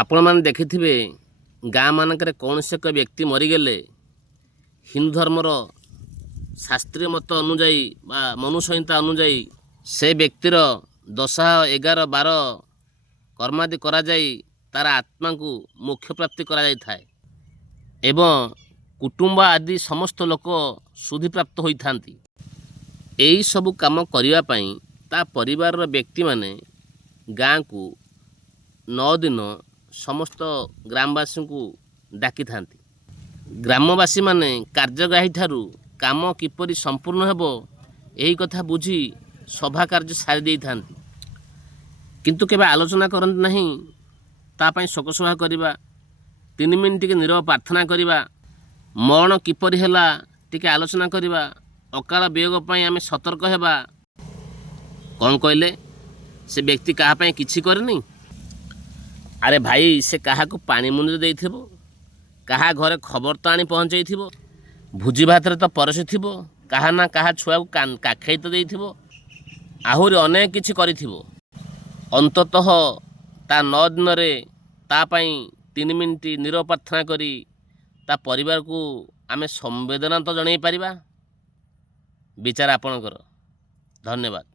ଆପଣମାନେ ଦେଖିଥିବେ ଗାଁ ମାନଙ୍କରେ କୌଣସି ଏକ ବ୍ୟକ୍ତି ମରିଗଲେ ହିନ୍ଦୁ ଧର୍ମର ଶାସ୍ତ୍ରୀୟ ମତ ଅନୁଯାୟୀ ବା ମନୁସଂହିତା ଅନୁଯାୟୀ ସେ ବ୍ୟକ୍ତିର 10, 11, 12 କର୍ମାଦି କରାଯାଇ ତାର ଆତ୍ମାକୁ ମୋକ୍ଷ ପ୍ରାପ୍ତି କରାଯାଇଥାଏ ଏବଂ କୁଟୁମ୍ବ ଆଦି ସମସ୍ତ ଲୋକ ଶୁଦ୍ଧିପ୍ରାପ୍ତ ହୋଇଥାନ୍ତି। ଏହି ସବୁ କାମ କରିବା ପାଇଁ ତା ପରିବାରର ବ୍ୟକ୍ତିମାନେ ଗାଁକୁ 9 ଦିନ ସମସ୍ତ ଗ୍ରାମବାସୀଙ୍କୁ ଡାକିଥାନ୍ତି। ଗ୍ରାମବାସୀମାନେ କାର୍ଯ୍ୟଗ୍ରାହୀଠାରୁ କାମ କିପରି ସମ୍ପୂର୍ଣ୍ଣ ହେବ ଏହି କଥା ବୁଝି ସଭା କାର୍ଯ୍ୟ ସାରି ଦେଇଥାନ୍ତି, କିନ୍ତୁ କେବେ ଆଲୋଚନା କରନ୍ତି ନାହିଁ ତା ପାଇଁ ଶୋକସଭା କରିବା, 3 ମିନିଟ୍ ଟିକେ ନୀରବ ପ୍ରାର୍ଥନା କରିବା, ମରଣ କିପରି ହେଲା ଟିକେ ଆଲୋଚନା କରିବା, ଅକାଳ ବିୟୋଗ ପାଇଁ ଆମେ ସତର୍କ ହେବା। କ'ଣ କହିଲେ? ସେ ବ୍ୟକ୍ତି କାହା ପାଇଁ କିଛି କରିନି? ଆରେ ଭାଇ, ସେ କାହାକୁ ପାଣି ମୁଣ୍ଡରେ ଦେଇଥିବ, କାହା ଘରେ ଖବର ତ ଆଣି ପହଞ୍ଚାଇଥିବ, ଭୋଜି ଭାତରେ ତ ପରସିଥିବ, କାହା ନା କାହା ଛୁଆକୁ କାଖେଇ ତ ଦେଇଥିବ, ଆହୁରି ଅନେକ କିଛି କରିଥିବ। ଅନ୍ତତଃ ତା 9 ଦିନରେ ତା ପାଇଁ 3 ମିନିଟ୍ ନୀରବ ପ୍ରାର୍ଥନା କରି ତା ପରିବାରକୁ ଆମେ ସମ୍ବେଦନା ତ ଜଣାଇ ପାରିବା। ବିଚାର ଆପଣଙ୍କର। ଧନ୍ୟବାଦ।